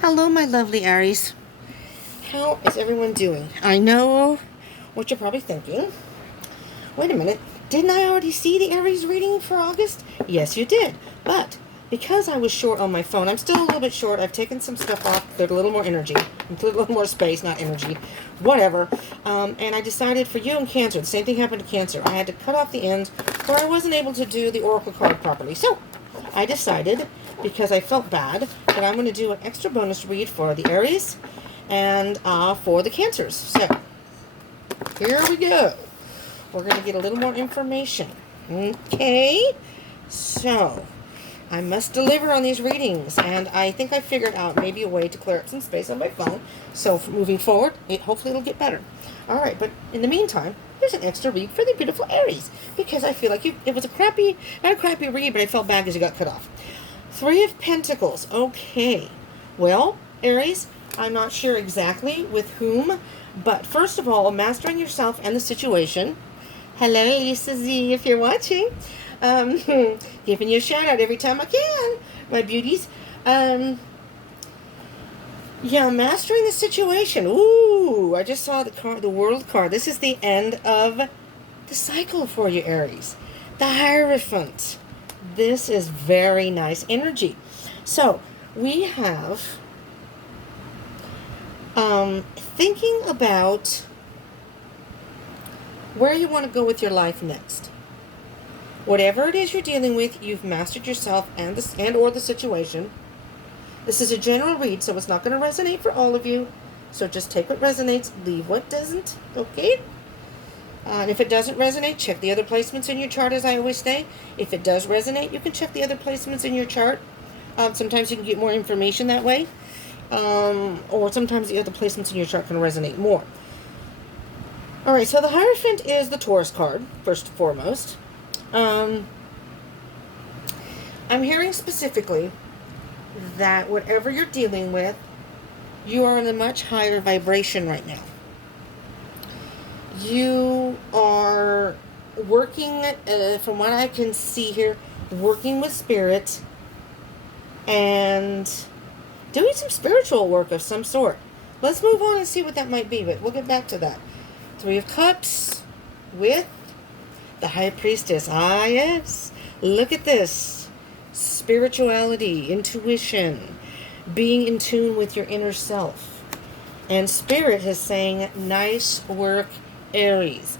Hello, my lovely Aries. How is everyone doing? I know what you're probably thinking. Wait a minute. Didn't I already see the Aries reading for August? Yes, you did. But because I was short on my phone, I'm still a little bit short. I've taken some stuff off. There's a little more energy. A little more space, not energy. Whatever. And I decided for you and Cancer, the same thing happened to Cancer. I had to cut off the ends where I wasn't able to do the Oracle card properly. So I decided, because I felt bad, that I'm going to do an extra bonus read for the Aries and for the Cancers. So here we go. We're going to get a little more information. Okay, so I must deliver on these readings, and I think I figured out maybe a way to clear up some space on my phone. So moving forward, hopefully it'll get better. All right, but in the meantime, here's an extra read for the beautiful Aries, because I feel like it was not a crappy read, but I felt bad because you got cut off. Three of Pentacles. Okay, well, Aries, I'm not sure exactly with whom, but first of all, mastering yourself and the situation. Hello, Lisa Z, if you're watching. Giving you a shout out every time I can, my beauties. Yeah, mastering the situation. Ooh, I just saw the World card. This is the end of the cycle for you, Aries. The Hierophant. This is very nice energy. So, we have thinking about where you want to go with your life next. Whatever it is you're dealing with, you've mastered yourself and or the situation. This is a general read, so it's not going to resonate for all of you. So just take what resonates, leave what doesn't, okay? And if it doesn't resonate, check the other placements in your chart, as I always say. If it does resonate, you can check the other placements in your chart. Sometimes you can get more information that way. Or sometimes the other placements in your chart can resonate more. All right, so the Hierophant is the Taurus card, first and foremost. I'm hearing specifically that whatever you're dealing with, you are in a much higher vibration right now. You are working, from what I can see here, working with spirit and doing some spiritual work of some sort. Let's move on and see what that might be, but we'll get back to that. Three of Cups with the High Priestess. Ah, yes. Look at this. Spirituality, intuition, being in tune with your inner self. And Spirit is saying, nice work, Aries.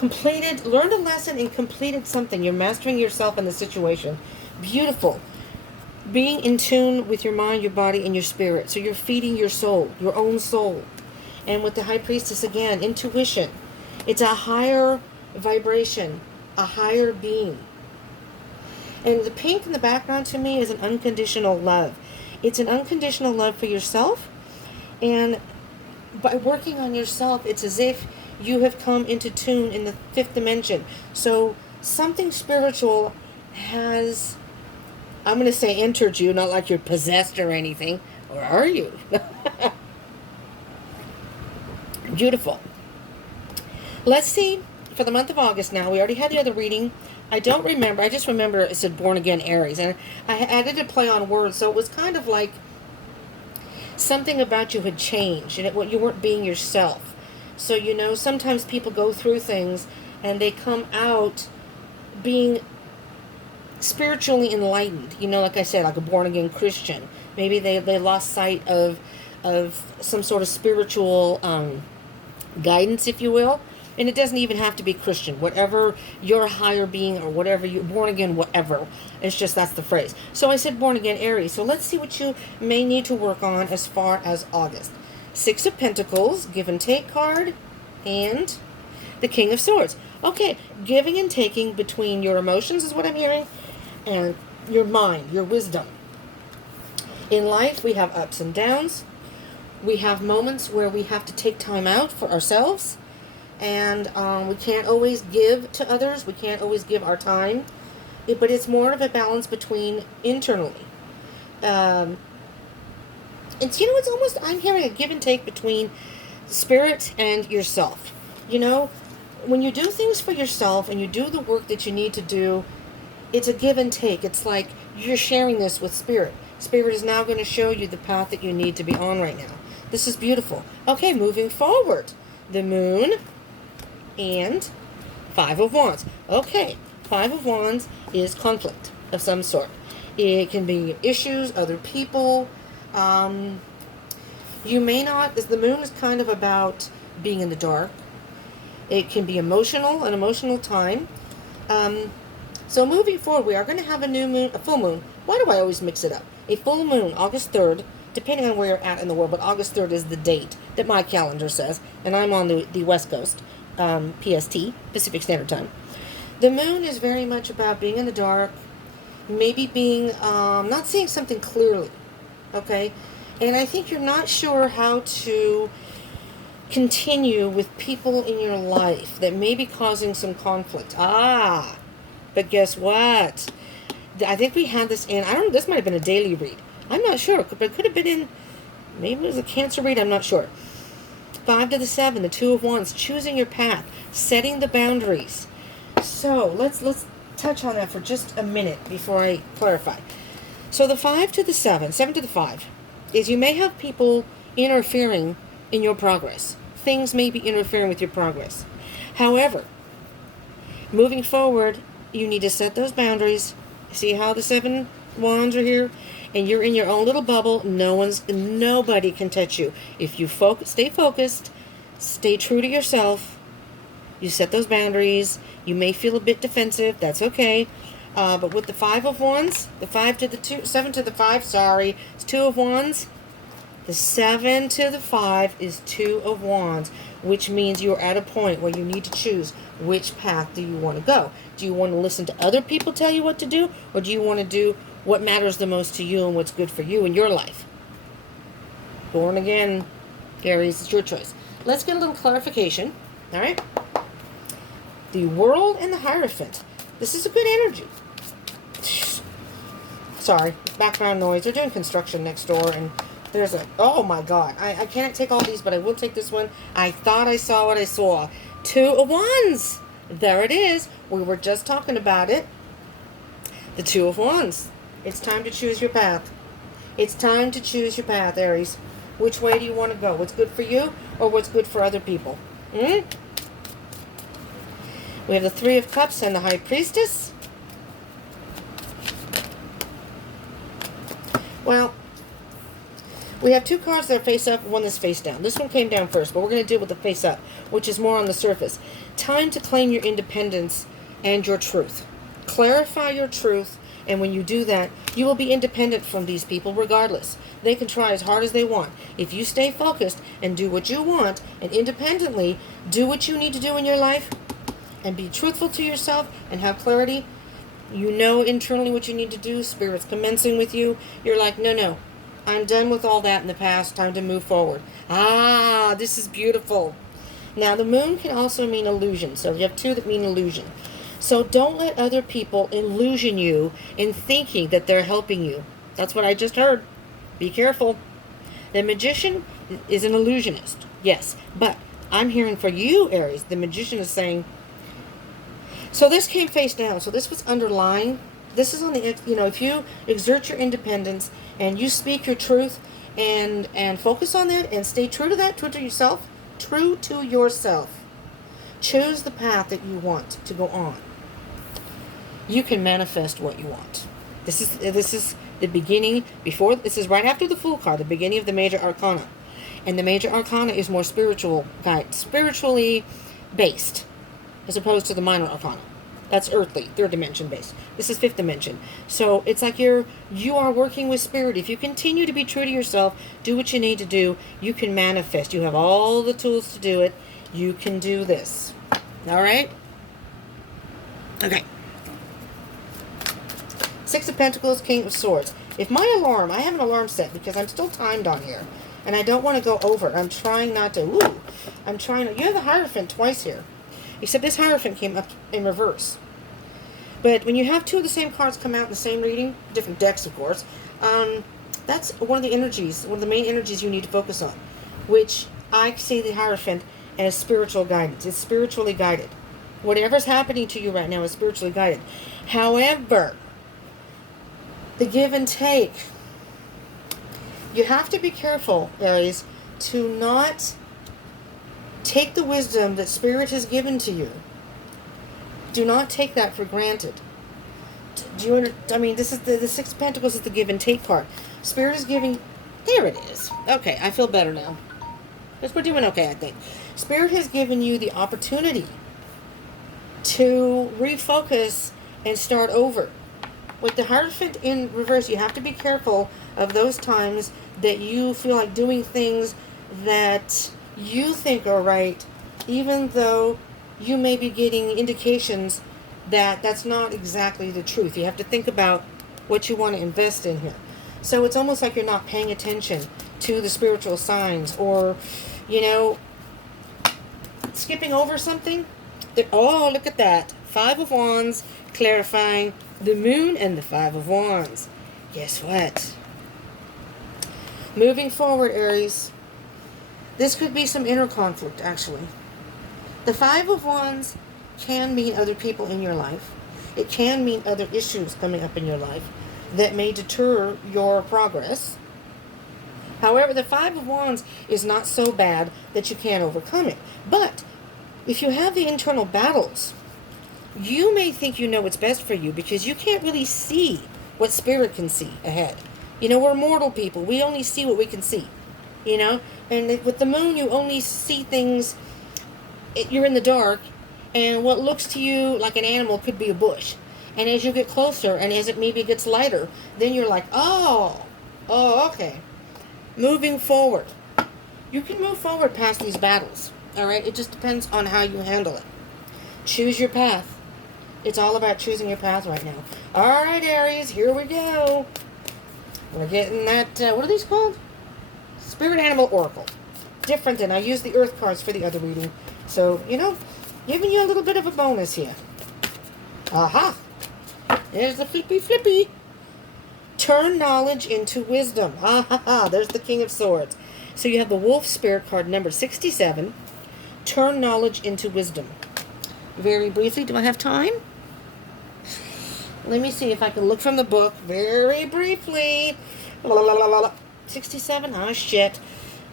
Learned a lesson and completed something. You're mastering yourself in the situation. Beautiful. Being in tune with your mind, your body, and your spirit. So you're feeding your soul, your own soul. And with the High Priestess, again, intuition. It's a higher vibration, a higher being. And the pink in the background to me is an unconditional love. It's an unconditional love for yourself. And by working on yourself, it's as if you have come into tune in the fifth dimension. So something spiritual has, I'm going to say, entered you, not like you're possessed or anything. Or are you? Beautiful. Let's see, for the month of August now, we already had the other reading. I don't remember, I just remember it said Born Again Aries, and I added a play on words, so it was kind of like something about you had changed, and you weren't being yourself. So, sometimes people go through things, and they come out being spiritually enlightened, like I said, like a born-again Christian. Maybe they lost sight of some sort of spiritual guidance, if you will. And it doesn't even have to be Christian. Whatever your higher being or whatever you're born again, whatever. It's just that's the phrase. So I said born again Aries. So let's see what you may need to work on as far as August. Six of Pentacles, give and take card, and the King of Swords. Okay, giving and taking between your emotions is what I'm hearing, and your mind, your wisdom. In life, we have ups and downs. We have moments where we have to take time out for ourselves. And we can't always give to others. We can't always give our time. But it's more of a balance between internally. It's almost, I'm hearing a give and take between spirit and yourself. When you do things for yourself and you do the work that you need to do, it's a give and take. It's like you're sharing this with spirit. Spirit is now going to show you the path that you need to be on right now. This is beautiful. Okay, moving forward. The Moon and Five of Wands. Okay, Five of Wands is conflict of some sort. It can be issues, other people. You may not, as the Moon is kind of about being in the dark. It can be emotional, an emotional time. So moving forward, we are going to have a new moon, a full moon. Why do I always mix it up? A full moon, August 3rd, depending on where you're at in the world, but August 3rd is the date that my calendar says, and I'm on the West Coast, PST, Pacific Standard Time. The moon is very much about being in the dark, maybe being, not seeing something clearly, okay? And I think you're not sure how to continue with people in your life that may be causing some conflict. But guess what? I think we had this in, I don't know, this might have been a daily read. I'm not sure, but it could have been in, maybe it was a Cancer read, I'm not sure. 5 to the 7, the Two of Wands, choosing your path, setting the boundaries. So let's touch on that for just a minute before I clarify. So the 5 to the 7, 7 to the 5, is you may have people interfering in your progress. Things may be interfering with your progress. However, moving forward, you need to set those boundaries. See how the 7 wands are here? And you're in your own little bubble. Nobody can touch you. If you stay focused, stay true to yourself. You set those boundaries. You may feel a bit defensive. That's okay. But with the 5 of Wands, the 5 to the 2, 7 to the 5, sorry, it's 2 of Wands. The 7 to the 5 is 2 of Wands, which means you're at a point where you need to choose which path do you want to go. Do you want to listen to other people tell you what to do, or do you want to do what matters the most to you and what's good for you in your life? Born again, Aries, it's your choice. Let's get a little clarification, all right? The World and the Hierophant. This is a good energy. Sorry, background noise. They're doing construction next door, and there's a, oh my God. I can't take all these, but I will take this one. I thought I saw what I saw. 2 of Wands. There it is. We were just talking about it. The 2 of Wands. It's time to choose your path. It's time to choose your path, Aries. Which way do you want to go? What's good for you or what's good for other people? We have the 3 of Cups and the High Priestess. Well, we have 2 cards that are face up, one that's face down. This one came down first, but we're going to deal with the face up, which is more on the surface. Time to claim your independence and your truth. Clarify your truth, and when you do that, you will be independent from these people regardless. They can try as hard as they want. If you stay focused and do what you want, and independently do what you need to do in your life, and be truthful to yourself and have clarity, you know internally what you need to do. Spirit's commencing with you. You're like, no, I'm done with all that in the past. Time to move forward. This is beautiful. Now, the moon can also mean illusion. So you have 2 that mean illusion. So don't let other people illusion you in thinking that they're helping you. That's what I just heard. Be careful. The Magician is an illusionist. Yes. But I'm hearing for you, Aries, the Magician is saying, so this came face down. So this was underlying. This is on the, if you exert your independence and you speak your truth and focus on that and stay true to that, true to yourself, choose the path that you want to go on. You can manifest what you want. This is the beginning, this is right after the Fool card, the beginning of the Major Arcana. And the Major Arcana is more spiritually based, as opposed to the Minor Arcana. That's earthly, 3rd dimension based. This is 5th dimension. So it's like you are working with Spirit. If you continue to be true to yourself, do what you need to do, you can manifest. You have all the tools to do it. You can do this. All right? Okay. 6 of Pentacles, King of Swords. If my alarm, I have an alarm set because I'm still timed on here. And I don't want to go over. I'm trying not to. You have the Hierophant twice here. Except this Hierophant came up in reverse. But when you have 2 of the same cards come out in the same reading, different decks of course, that's one of the energies, one of the main energies you need to focus on. Which I see the Hierophant as spiritual guidance. It's spiritually guided. Whatever's happening to you right now is spiritually guided. However, the give and take, You have to be careful, Aries, to not take the wisdom that Spirit has given to you. Do not take that for granted. Do you I mean, this is the Six of Pentacles is the give and take card. Spirit is giving. There it is. Okay, I feel better now. Because we're doing okay, I think. Spirit has given you the opportunity to refocus and start over. With the Hierophant in reverse, you have to be careful of those times that you feel like doing things that you think are right, even though you may be getting indications that that's not exactly the truth. You have to think about what you want to invest in here. So it's almost like you're not paying attention to the spiritual signs, or, you know, skipping over something. Oh, look at that. Five of Wands, clarifying the Moon and the Five of Wands. Guess what? Moving forward, Aries, this could be some inner conflict, actually. The Five of Wands can mean other people in your life. It can mean other issues coming up in your life that may deter your progress. However, the Five of Wands is not so bad that you can't overcome it. But if you have the internal battles, you may think you know what's best for you because you can't really see what Spirit can see ahead. You know, we're mortal people. We only see what we can see, you know. And with the Moon, you only see things, you're in the dark, and what looks to you like an animal could be a bush. And as you get closer, and as it maybe gets lighter, then you're like, oh, okay. Moving forward. You can move forward past these battles, all right? It just depends on how you handle it. Choose your path. It's all about choosing your path right now. All right, Aries, here we go. We're getting that, what are these called? Spirit Animal Oracle. Different than I used the Earth cards for the other reading. So, you know, giving you a little bit of a bonus here. Aha. There's the flippy. Turn knowledge into wisdom. Ah, there's the King of Swords. So you have the Wolf Spirit card number 67. Turn knowledge into wisdom. Very briefly, do I have time? Let me see if I can look from the book very briefly. 67? Oh, shit.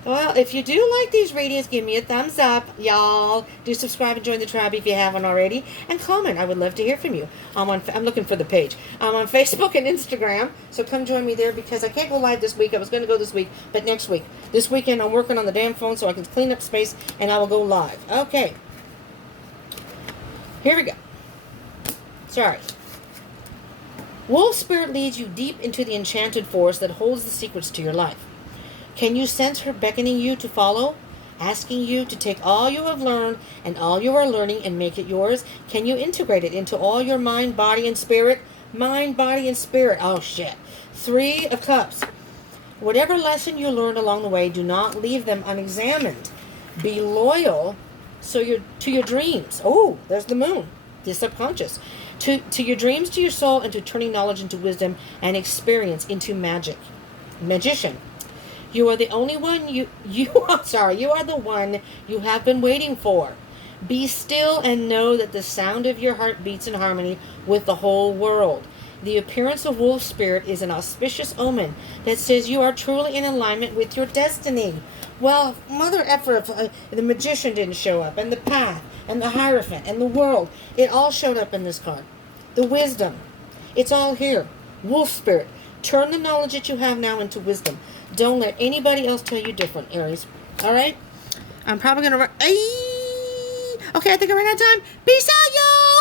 Well, if you do like these readings, give me a thumbs up, y'all. Do subscribe and join the tribe if you haven't already. And comment. I would love to hear from you. I'm looking for the page. I'm on Facebook and Instagram, so come join me there because I can't go live this week. I was going to go this week, but next week. This weekend, I'm working on the damn phone so I can clean up space, and I will go live. Okay. Here we go. Sorry. Wolf Spirit leads you deep into the enchanted forest that holds the secrets to your life. Can you sense her beckoning you to follow? Asking you to take all you have learned and all you are learning and make it yours? Can you integrate it into all your mind, body, and spirit? Mind, body, and spirit. Oh, shit. 3 of Cups. Whatever lesson you learn along the way, do not leave them unexamined. Be loyal to your dreams. Oh, there's the Moon. The subconscious. To your dreams, to your soul, and to turning knowledge into wisdom and experience into magic. Magician. You are the only one you are the one you have been waiting for. Be still and know that the sound of your heart beats in harmony with the whole world. The appearance of Wolf Spirit is an auspicious omen that says you are truly in alignment with your destiny. Well, mother effer, the Magician didn't show up, and the Path, and the Hierophant, and the World. It all showed up in this card. The Wisdom. It's all here. Wolf Spirit. Turn the knowledge that you have now into wisdom. Don't let anybody else tell you different, Aries. All right? I'm probably going to run. Okay, I think I ran out of time. Peace out, y'all!